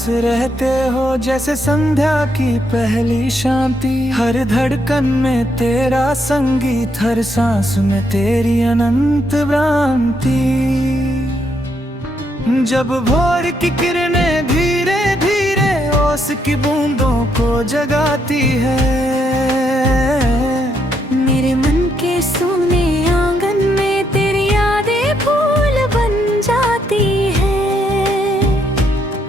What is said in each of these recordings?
पास रहते हो जैसे संध्या की पहली शांति। हर धड़कन में तेरा संगीत, हर सांस में तेरी अनंत भ्रांति। जब भोर की किरणें धीरे धीरे ओस की बूंदों को जगाती है, मेरे मन के सूने आंगन में तेरी यादें फूल बन जाती है।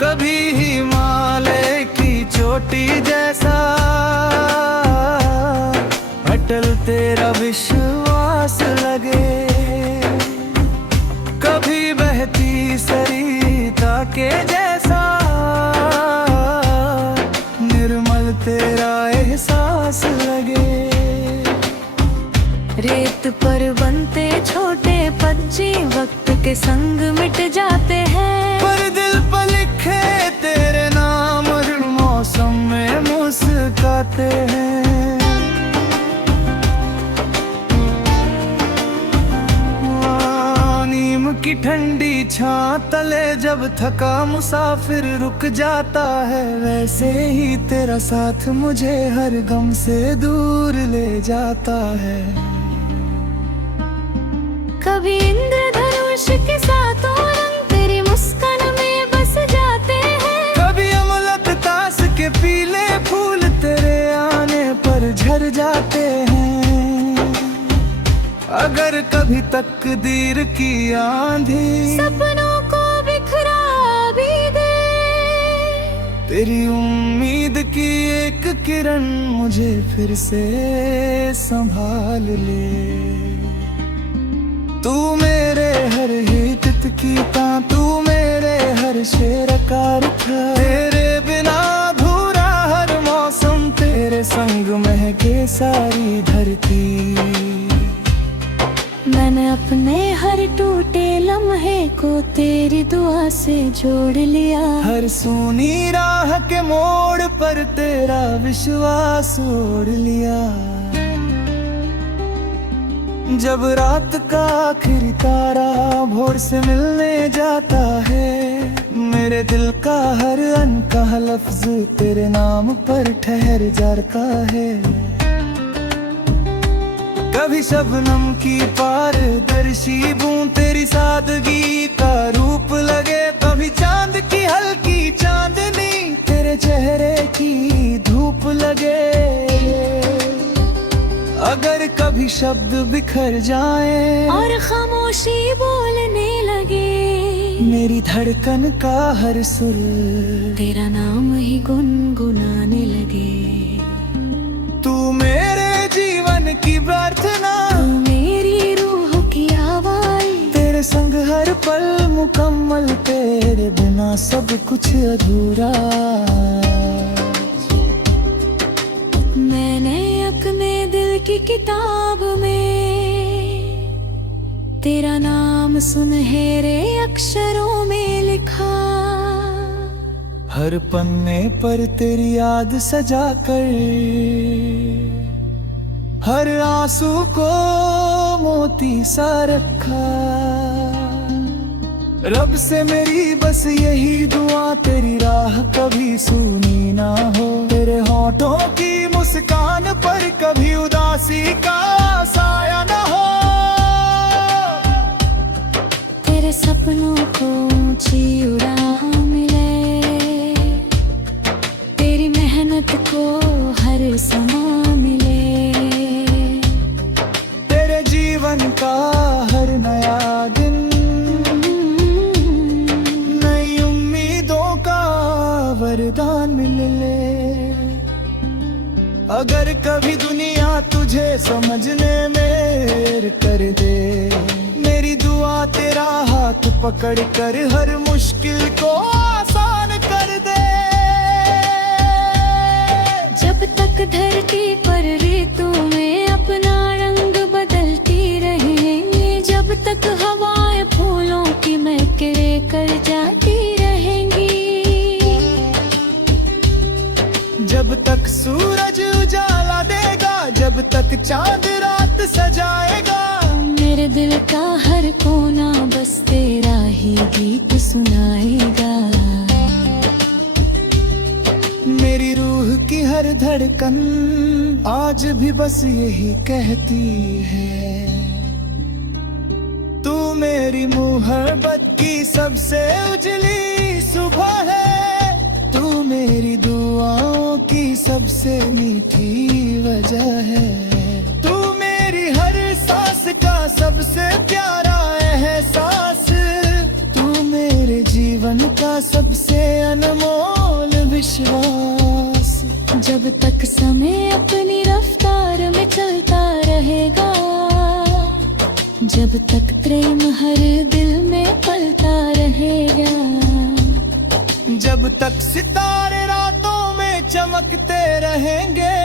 कभी हिमालय की चोटी जैसा अटल तेरा विश्वास लगे, कभी बहती सरिता के जैसा निर्मल तेरा एहसास लगे। रेत पर बनते छोटे पक्षी वक्त के संग मिट जाते हैं, पर दिल पर लिखे तेरे नाम हर मौसम में मुस्कुराते हैं। नीम की ठंडी छां तले जब थका मुसाफिर रुक जाता है, वैसे ही तेरा साथ मुझे हर गम से दूर ले जाता है। कभी इंद्रधनुष के सातों रंग तेरी मुस्कान में बस जाते हैं, कभी अमलत तास के पीले फूल तेरे आने पर झड़ जाते हैं। अगर कभी तकदीर की आंधी सपनों को बिखरा भी दे, तेरी उम्मीद की एक किरण मुझे फिर से संभाल ले। तू मेरे हर हित की तां, तू मेरे हर शेर का रुखा, तेरे बिना अधूरा हर मौसम, तेरे संग महके सारी धरती। मैंने अपने हर टूटे लम्हे को तेरी दुआ से जोड़ लिया, हर सूनी राह के मोड़ पर तेरा विश्वास ओढ़ लिया। जब रात का आखिरी तारा भोर से मिलने जाता है, मेरे दिल का हर अनकहा लफ्ज तेरे नाम पर ठहर जाता है। कभी शबनम की पारदर्शी बूंद तेरी सादगी का रूप लगे, कभी चांद की हल्की चांदनी तेरे चेहरे की धूप लगे। अगर कभी शब्द बिखर जाए और खामोशी बोलने लगे, मेरी धड़कन का हर सुर तेरा नाम ही गुनगुनाने लगे। तू मेरे जीवन की प्रार्थना, तू मेरी रूह की आवाज़, तेरे संग हर पल मुकम्मल, तेरे बिना सब कुछ अधूरा। मैंने अपने दिल की किताब में तेरा नाम सुनहरे अक्षरों में लिखा, हर पन्ने पर तेरी याद सजा कर, हर आंसू को मोती सा रखा। रब से मेरी बस यही दुआ, तेरी राह कभी सूनी ना हो, तेरे होठों की मुस्कान पर कभी उदासी का साया ना हो। तेरे सपनों को ऊंची उड़ान मिले, तेरी मेहनत को हर समा मिले, तेरे जीवन का हर नया दिन नई उम्मीदों का वरदान मिले। अगर कभी दुनिया तुझे समझने में देर कर दे, मेरी दुआ तेरा हाथ पकड़ कर हर मुश्किल को आसान कर दे। जब तक धरती पर ऋतु में अपना रंग बदलती रहेंगी, जब तक हवाएं फूलों की महके कर जाती रहेंगी, जब तक सूरज उजाला देगा, जब तक चांद रात सजाएगा, मेरे दिल का हर कोना बस तेरा ही गीत सुनाएगा। की हर धड़कन आज भी बस यही कहती है, तू मेरी मोहब्बत की सबसे उजली सुबह है, तू मेरी दुआओं की सबसे मीठी वजह है, तू मेरी हर सांस का सबसे प्यारा एहसास, तू मेरे जीवन का सबसे अनमोल विश्वास। जब तक समय अपनी रफ्तार में चलता रहेगा, जब तक प्रेम हर दिल में पलता रहेगा, जब तक सितारे रातों में चमकते रहेंगे,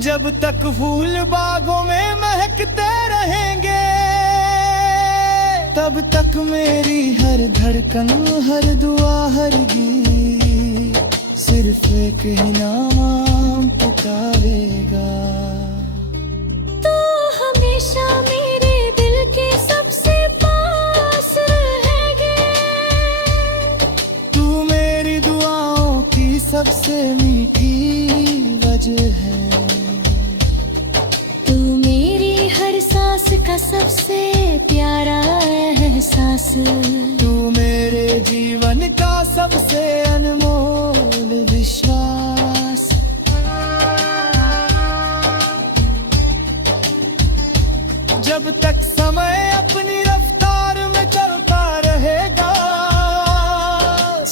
जब तक फूल बागों में महकते रहेंगे, तब तक मेरी हर धड़कन, हर दुआ, हर गीत सिर्फ एक ही नाम पुकारेगा। तू हमेशा मेरे दिल के सबसे पास रहेगी, तू मेरी दुआओं की सबसे मीठी वजह है, तू मेरी हर सांस का सबसे प्यारा एहसास, तू मेरे जीवन का सबसे अनमोल विश्वास। जब तक समय अपनी रफ्तार में चलता रहेगा,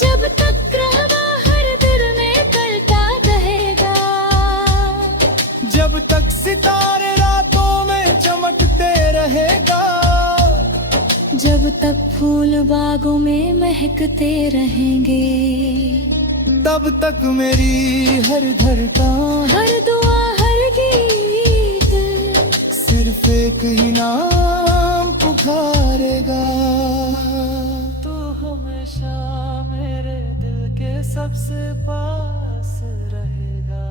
जब तक रहना हर दिल में करता रहेगा, जब तक सितारे रातों में चमकते रहेगा, जब तक फूल बागों में महकते रहेंगे, तब तक मेरी हर धड़कन, हर दुआ, हर गीत सिर्फ एक ही नाम पुकारेगा। तू हमेशा मेरे दिल के सबसे पास रहेगा।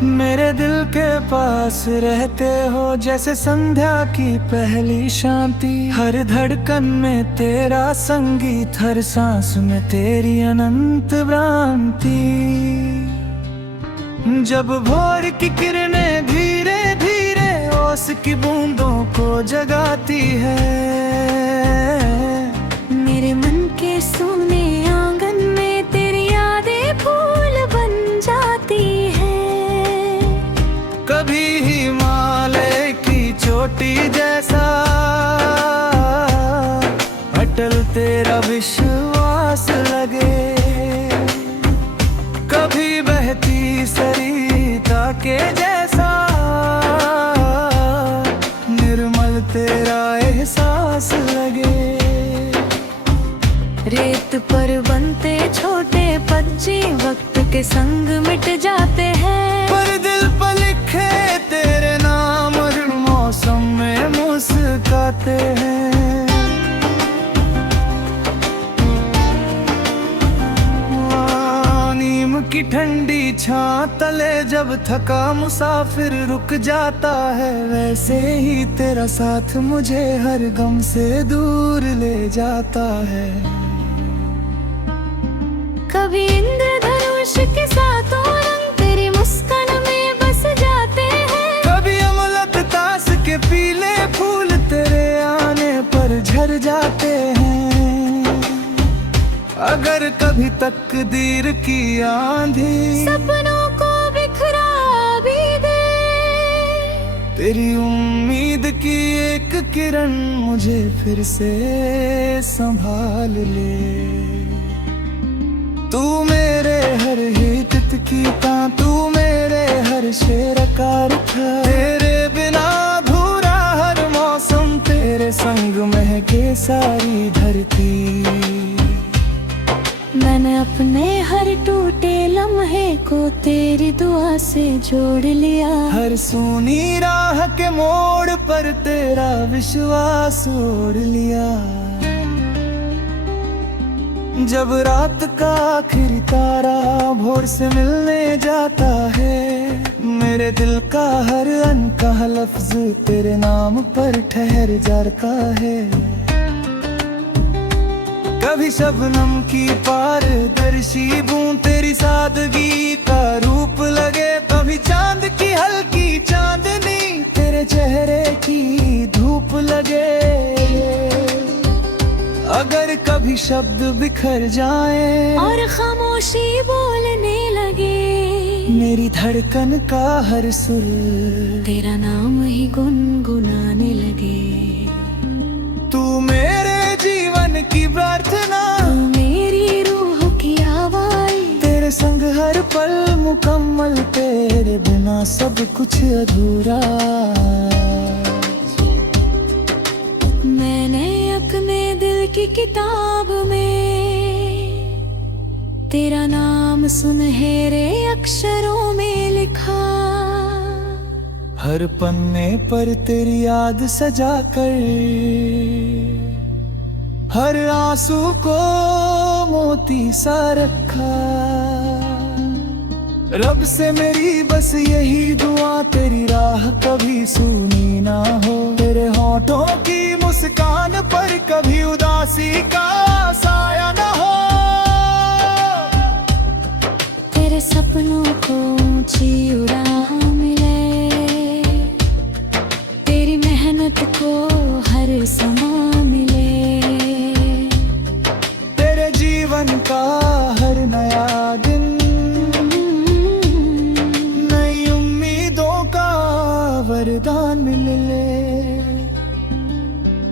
मेरे दिल के पास रहते हो जैसे संध्या की पहली शांति, हर धड़कन में तेरा संगीत, हर सांस में तेरी अनंत भ्रांति। जब भोर की किरणें धीरे धीरे ओस की बूंदों को जगाती है, मेरे मन के सोने आंगन में तेरी यादें फूल बन जाती है। कभी हिमालय की चोटी जैसा अटल तेरा विश्वास लगे, कभी बहती सरिता के जैसा निर्मल तेरा एहसास लगे। रेत पर बनते छोटे पक्षी वक्त के संग मिट जाते हैं, पर दिल पर लिखे तेरे नाम हर मौसम में मुस्कुराते हैं। नीम की ठंडी छां तले जब थका मुसाफिर रुक जाता है, वैसे ही तेरा साथ मुझे हर गम से दूर ले जाता है। कभी इंद्रधनुष के सातों रंग तेरी मुस्कान में बस जाते हैं, कभी अमलत तास के पीले फूल तेरे आने पर झड़ जाते हैं। अगर कभी तकदीर की आंधी सपनों को बिखरा भी दे, तेरी उम्मीद की एक किरण मुझे फिर से संभाल ले। तू मेरे हर हित की तां, तू मेरे हर शेर का रुखा, तेरे बिना अधूरा हर मौसम, तेरे संग महके सारी धरती। मैंने अपने हर टूटे लम्हे को तेरी दुआ से जोड़ लिया। हर सूनी राह के मोड़ पर तेरा विश्वास ओढ़ लिया। जब रात का आखिरी तारा भोर से मिलने जाता है, मेरे दिल का हर अनकहा लफ्ज तेरे नाम पर ठहर जाता है। कभी शबनम की पारदर्शी बूंद तेरी सादगी का रूप लगे, कभी चांद की हल्की चांदनी तेरे चेहरे की धूप लगे। अगर कभी शब्द बिखर जाए और खामोशी बोलने लगे, मेरी धड़कन का हर सुर तेरा नाम ही गुनगुनाने लगे। तू मेरे जीवन की प्रार्थना, तू मेरी रूह की आवाज़, तेरे संग हर पल मुकम्मल, तेरे बिना सब कुछ अधूरा। मैंने अपने दिल की किताब में तेरा नाम सुनहरे अक्षरों में लिखा। हर पन्ने पर तेरी याद सजा कर, हर आंसू को मोती सा रखा। रब से मेरी बस यही दुआ, तेरी राह कभी सूनी ना हो। तेरे होठों की मुस्कान पर कभी उदासी का साया ना हो। तेरे सपनों को ऊंची उड़ान मिले, तेरी मेहनत को हर समा मिले। तेरे जीवन का हर नया दिन नई उम्मीदों का वरदान मिले।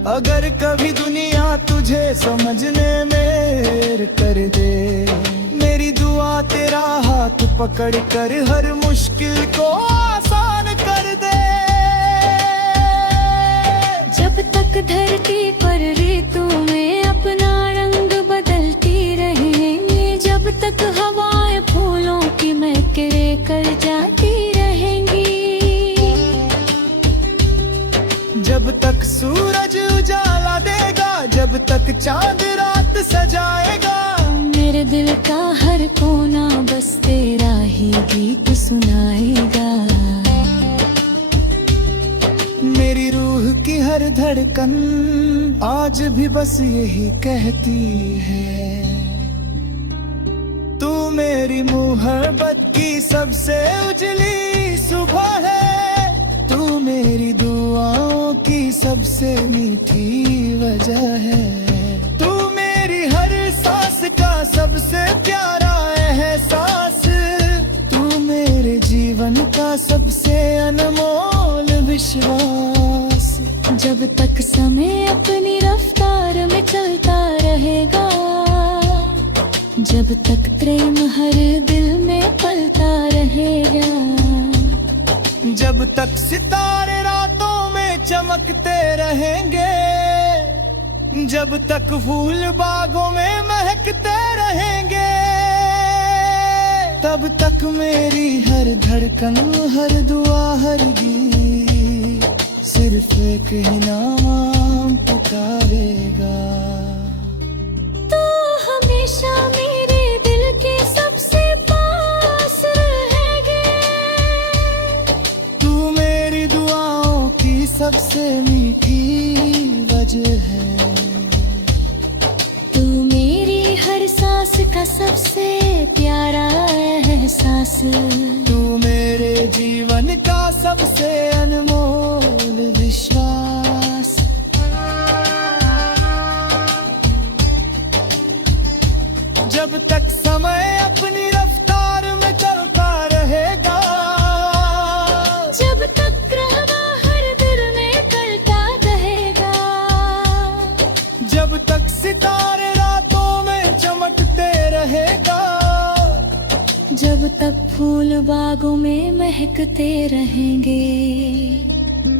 अगर कभी दुनिया तुझे समझने में देर कर दे, मेरी दुआ तेरा हाथ पकड़ कर हर मुश्किल को आसान कर दे। जब तक धरती पर ऋतु में अपना रंग बदलती रहेंगी, जब तक हवाएं फूलों की महके कर जाती रहेंगी, जब तक सूरज उजाला देगा, जब तक चांद रात सजाएगा, मेरे दिल का हर कोना बस तेरा ही गीत सुनाएगा। मेरी रूह की हर धड़कन आज भी बस यही कहती है, तू मेरी मोहब्बत की सबसे उजली सुबह है। तू मेरी दुआओं की सबसे मीठी वजह है। तू मेरी हर सांस का सबसे प्यारा एहसास, तू मेरे जीवन का सबसे अनमोल विश्वास। जब तक समय अपनी रफ्तार में चलता रहेगा, जब तक प्रेम हर दिल में पलता रहेगा, जब तक सितारे रातों में चमकते रहेंगे, जब तक फूल बागों में महकते रहेंगे, तब तक मेरी हर धड़कन, हर दुआ, हर गीत सिर्फ एक ही नाम पुकारेगा। तू हमेशा मेरे दिल के सबसे पास रहेगी, तू मेरी दुआओं की सबसे मीठी वजह है। तू मेरी हर सांस का सबसे प्यारा एहसास, तू मेरे जीवन का सबसे अनमोल विश्वास। जब तक समय अपनी रफ्तार में चलता रहेगा, जब तक रहना हर दिल में करता रहेगा, जब तक सितारे रातों में चमकते रहेगा, जब तक फूल बागों में महकते रहेंगे,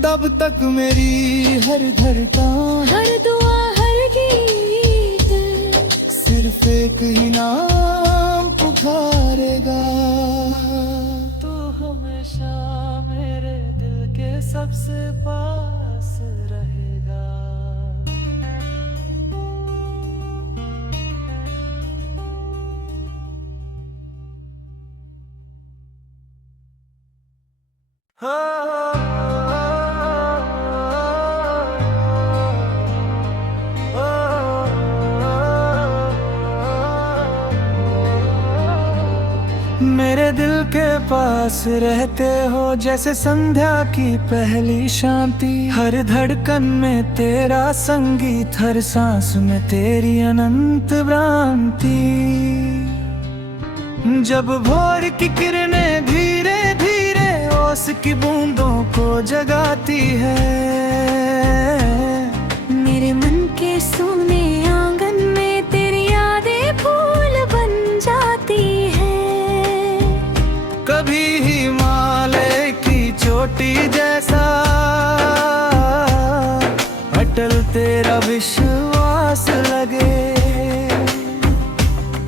तब तक मेरी हर धड़कन, हर दुआ, हर गीत सिर्फ एक ही नाम मेरे दिल के पास रहते हो जैसे संध्या की पहली शांति, हर धड़कन में तेरा संगीत, हर सांस में तेरी अनंत भ्रांति। जब भोर की किरणें धीरे धीरे ओस की बूंदों को जगाती है, मेरे मन के सोने आंगन में तेरी यादें फूल बन जाती है। कभी हिमालय की चोटी जैसा अटल तेरा विश्वास लगे,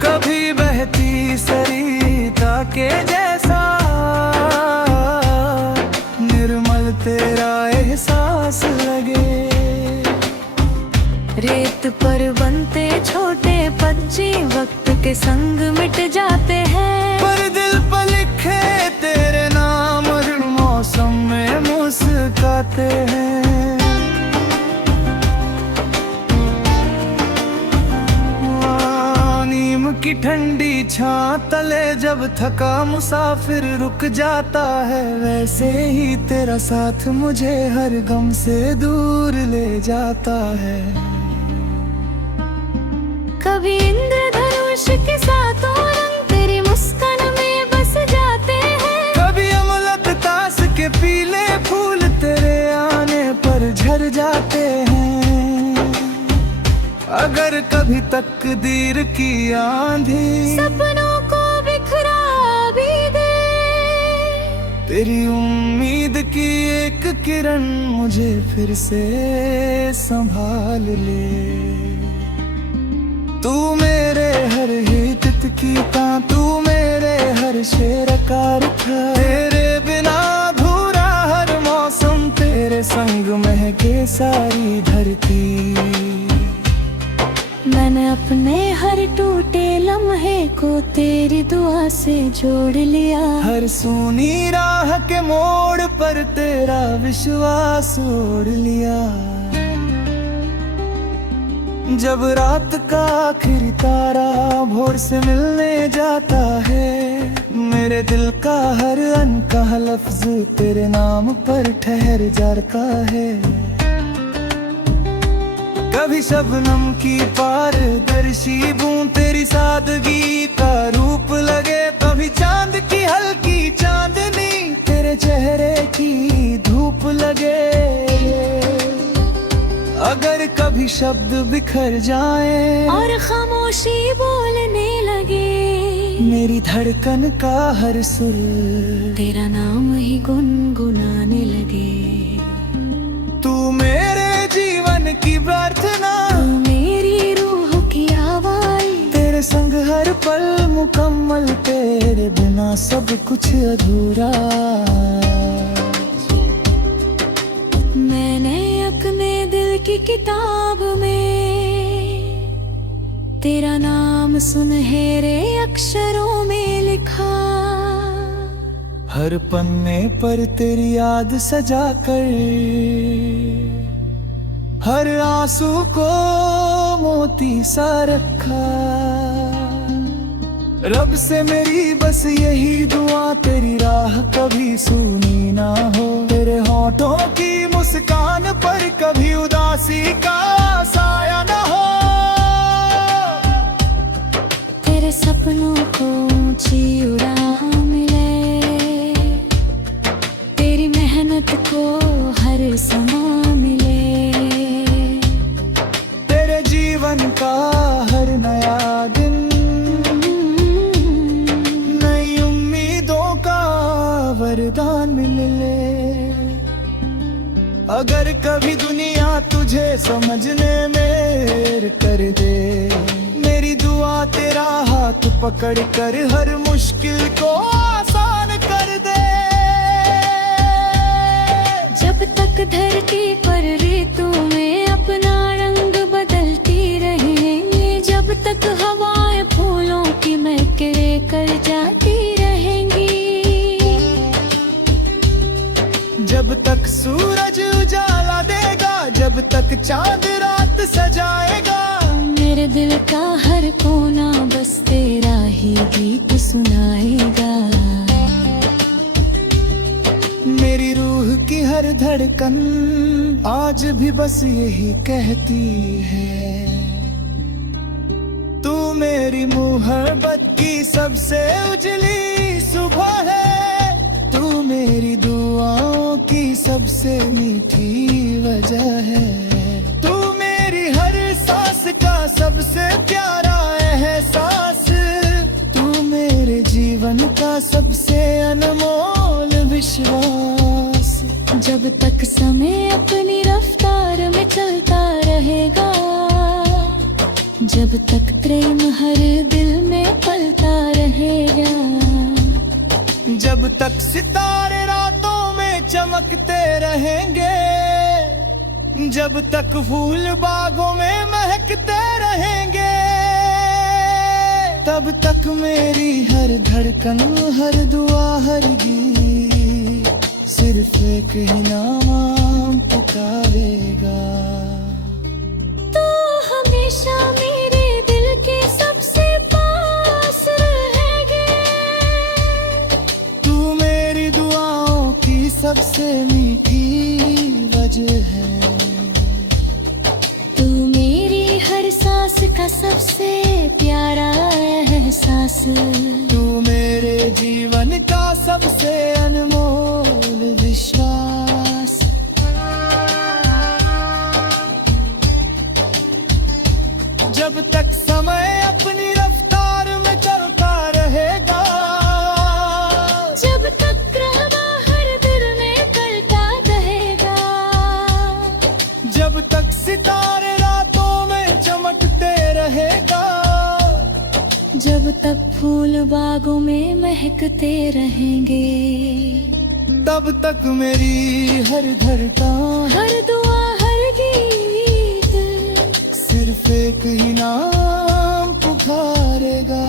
कभी बहती सरिता के जैसा निर्मल तेरा एहसास लगे। रेत पर बनते छोटे पक्षी वक्त के संग मिट जाते हैं, पर दिल पर लिखे तेरे नाम हर मौसम में मुस्कुराते हैं। नीम की ठंडी छां तले जब थका मुसाफिर रुक जाता है, वैसे ही तेरा साथ मुझे हर गम से दूर ले जाता है। कभी इंद्रधनुष के सातों रंग तेरी मुस्कान में बस जाते हैं, कभी अमलत तास के पीले फूल तेरे आने पर झड़ जाते हैं। अगर कभी तकदीर की आंधी सपनों को बिखरा भी दे, तेरी उम्मीद की एक किरण मुझे फिर से संभाल ले। तू मेरे हर हित की तां, तू मेरे हर शेर का रुखा, तेरे बिना अधूरा हर मौसम, तेरे संग महके सारी धरती। मैंने अपने हर टूटे लम्हे को तेरी दुआ से जोड़ लिया, हर सूनी राह के मोड़ पर तेरा विश्वास ओढ़ लिया। जब रात का आखिरी तारा भोर से मिलने जाता है, मेरे दिल का हर अनकहा लफ्ज तेरे नाम पर ठहर जाता है। कभी शबनम की पारदर्शी बूंद तेरी सादगी का रूप लगे, कभी चांद की हल्की चांदनी तेरे चेहरे की धूप लगे। अगर कभी शब्द बिखर जाए और खामोशी बोलने लगे, मेरी धड़कन का हर सुर तेरा नाम ही गुनगुनाने लगे। तू मेरे जीवन की प्रार्थना, तू मेरी रूह की आवाज़, तेरे संग हर पल मुकम्मल, तेरे बिना सब कुछ अधूरा। मैंने अपने दिल की किताब में तेरा नाम सुनहरे अक्षरों में लिखा, हर पन्ने पर तेरी याद सजा कर, हर आंसू को मोती सा रखा। रब से मेरी बस यही दुआ, तेरी राह कभी सूनी ना हो, तेरे होठों की मुस्कान पर कभी उदासी का साया ना हो। तेरे सपनों को ऊंची उड़ान मिले, तेरी मेहनत को हर समा मिले, तेरे जीवन का हर नया दिन नई उम्मीदों का वरदान मिले। अगर कभी दुनिया तुझे समझने में देर कर दे, मेरी दुआ तेरा हाथ पकड़ कर हर मुश्किल को आसान कर दे। जब तक धरती पर ऋतु में अपना रंग बदलती रहेंगी, जब तक हवाएं फूलों की महके कर जाती रहेंगी, तक चांद रात सजाएगा। मेरे दिल का हर कोना बस तेरा ही गीत सुनाएगा। मेरी रूह की हर धड़कन आज भी बस यही कहती है, तू मेरी मोहब्बत की सबसे उजली सुबह है। तू मेरी दुआओं की सबसे मीठी वजह है। तू मेरी हर सांस का सबसे प्यारा एहसास। तू मेरे जीवन का सबसे अनमोल विश्वास। जब तक समय अपनी रफ्तार में चलता रहेगा, जब तक प्रेम हर दिल में पलता रहेगा, जब तक सितारे रातों में चमकते रहेंगे, जब तक फूल बागों में महकते रहेंगे, तब तक मेरी हर धड़कन, हर दुआ, हर गीत सिर्फ एक ही नाम पुकारेगा। तू हमेशा मेरे दिल के सबसे पास रहेगी। तू मेरी दुआओं की सबसे मीठी वजह है। तू मेरी हर सांस का सबसे प्यारा एहसास। तू मेरे जीवन का सबसे अनमोल विश्वास। जब तक समय अपनी रफ्तार में चलता रहेगा, जब तक रहना हर दिल में करता रहेगा, जब तक सितारे रातों में चमकते रहेगा, जब तक फूल बागों में महकते रहेंगे, तब तक मेरी हर धड़कन, हर दुआ, हर गीत सिर्फ एक ही नाम पुकारेगा।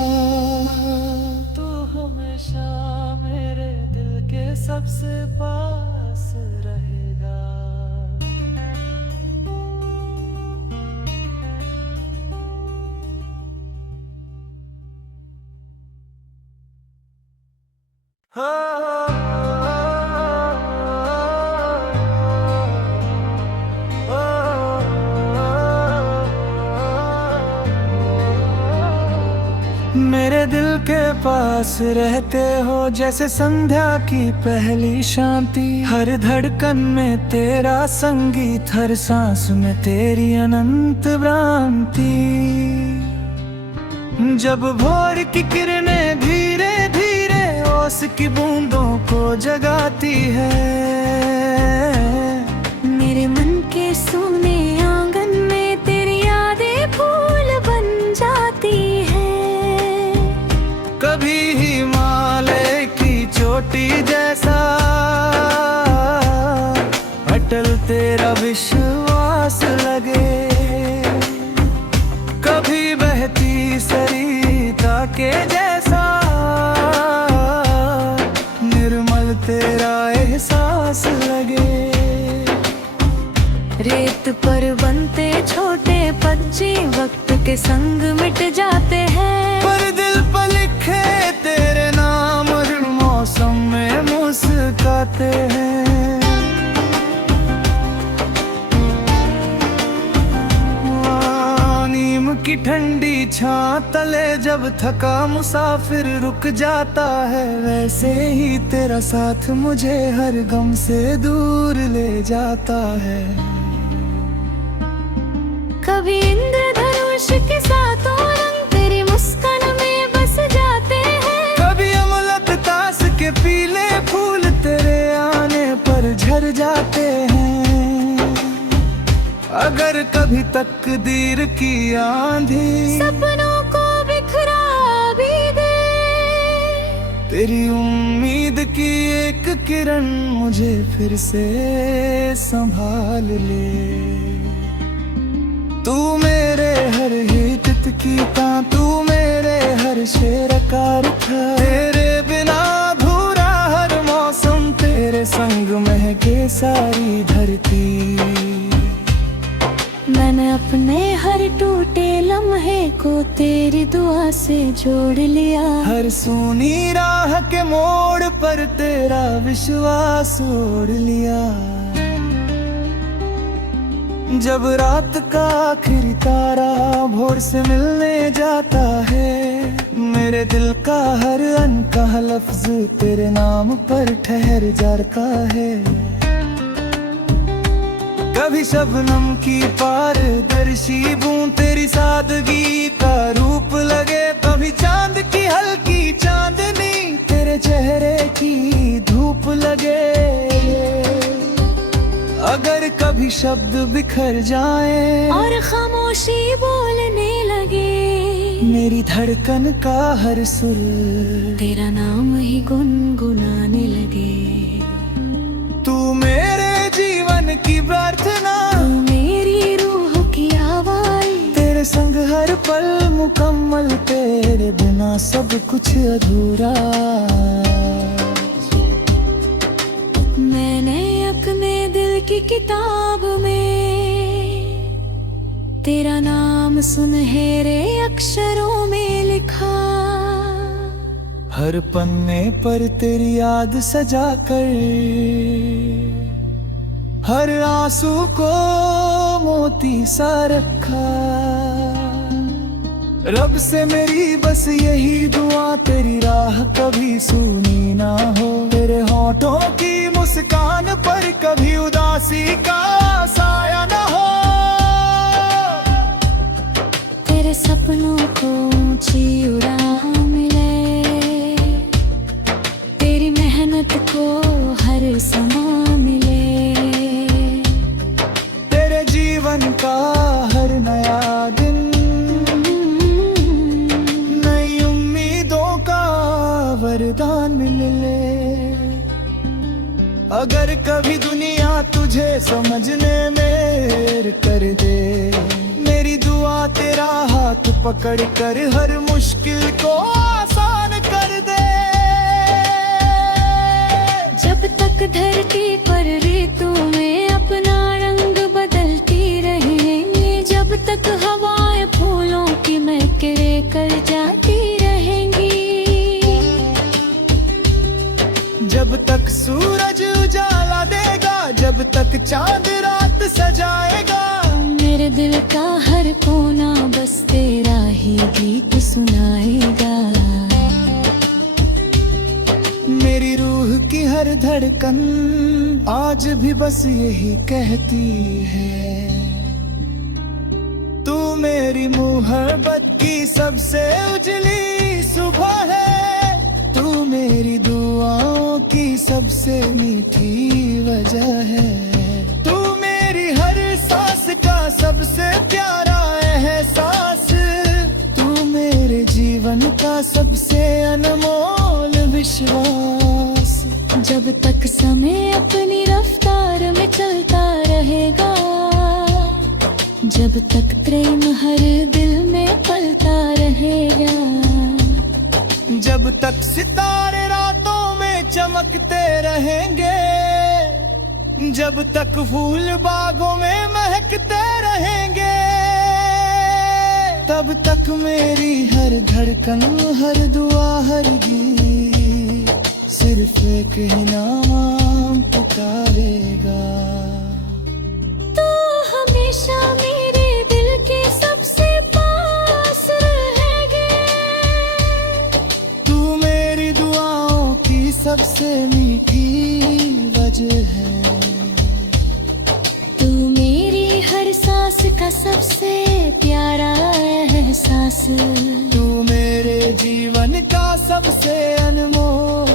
तू हमेशा मेरे दिल के सबसे पास रहेगा। मेरे दिल के पास रहते हो जैसे संध्या की पहली शांति। हर धड़कन में तेरा संगीत, हर सांस में तेरी अनंत भ्रांति। जब भोर की किरणें धीरे धीरे ओस की बूंदों को जगाती है, मेरे मन के सूने आंगन में तेरी यादें फूल बन जाती है। कभी हिमालय की चोटी जैसा अटल तेरा विश्वास लगे, कभी बहती सरिता के जैसा निर्मल तेरा एहसास लगे। रेत पर बनते छोटे पक्षी वक्त के संग मिट जाते हैं, पर दिल पर लिखे तेरे नाम हर मौसम में मुस्कुराते हैं। नीम की ठंडी छां तले जब थका मुसाफिर रुक जाता है, वैसे ही तेरा साथ मुझे हर गम से दूर ले जाता है। कभी इंद्रधनुष के सातों रंग तेरी मुस्कान में बस जाते हैं, कभी अमलत तास के पीले फूल तेरे आने पर झड़ जाते हैं। अगर कभी तकदीर की आंधी सपनों को बिखरा भी दे, तेरी उम्मीद की एक किरण मुझे फिर से संभाल ले। तू मेरे हर हित की तां, तू मेरे हर शेर का रुखा। तेरे बिना अधूरा हर मौसम, तेरे संग महके सारी धरती। अपने हर टूटे लम्हे को तेरी दुआ से जोड़ लिया। हर सूनी राह के मोड़ पर तेरा विश्वास ओढ़ लिया। जब रात का आखिरी तारा भोर से मिलने जाता है, मेरे दिल का हर अनकहा लफ्ज तेरे नाम पर ठहर जाता है। कभी शबनम की पारदर्शी बूंद तेरी सादगी का रूप लगे, कभी चांद की हल्की चांदनी तेरे चेहरे की धूप लगे। अगर कभी शब्द बिखर जाए और खामोशी बोलने लगे, मेरी धड़कन का हर सुर तेरा नाम ही गुनगुनाने लगे। तू मेरे जीवन की प्रार्थना, तू मेरी रूह की आवाज़, तेरे संग हर पल मुकम्मल, तेरे बिना सब कुछ अधूरा। मैंने अपने दिल की किताब में तेरा नाम सुनहरे अक्षरों में लिखा। हर पन्ने पर तेरी याद सजा कर, हर आंसू को मोती सा रखा। रब से मेरी बस यही दुआ, तेरी राह कभी सूनी ना हो, तेरे होठों की मुस्कान पर कभी उदासी का साया ना हो। तेरे सपनों को ऊंची उड़ान मिले, तेरी मेहनत को हर समा मिले, तेरे जीवन का हर नया दिन नई उम्मीदों का वरदान मिले। अगर कभी दुनिया तुझे समझने में देर कर दे, मेरी दुआ तेरा हाथ पकड़ कर हर मुश्किल को आसान कर दे। जब तक धरती पर ऋतु में अपना रंग बदलती रहेंगी, जब तक हवाएं फूलों की महके कर जाती रहेंगी, जब तक सूरज उजाला देगा, जब तक चांद रात सजाएगा, मेरे दिल का हर कोना बस तेरा ही गीत सुनाएगा। मेरी रूह की हर धड़कन आज भी बस यही कहती है, तू मेरी मोहब्बत की सबसे उजली सुबह है, तू मेरी दुआओं की सबसे मीठी वजह है, तू मेरी हर सांस का सबसे प्यारा एहसास, तू मेरे जीवन का सबसे अनमोल विश्वास। जब तक समय अपनी रफ्तार में चलता रहेगा, जब तक प्रेम हर दिल में पलता रहेगा, जब तक सितारे रातों में चमकते रहेंगे, जब तक फूल बागों में महकते रहेंगे, तब तक मेरी हर धड़कन, हर दुआ, हर गीत सिर्फ एक ही नाम पुकारेगा। तू हमेशा मेरे दिल के सबसे पास रहेगे, तू मेरी दुआओं की सबसे मीठी वजह है, तू मेरी हर सांस का सबसे प्यारा एहसास, तू मेरे जीवन का सबसे अनमोल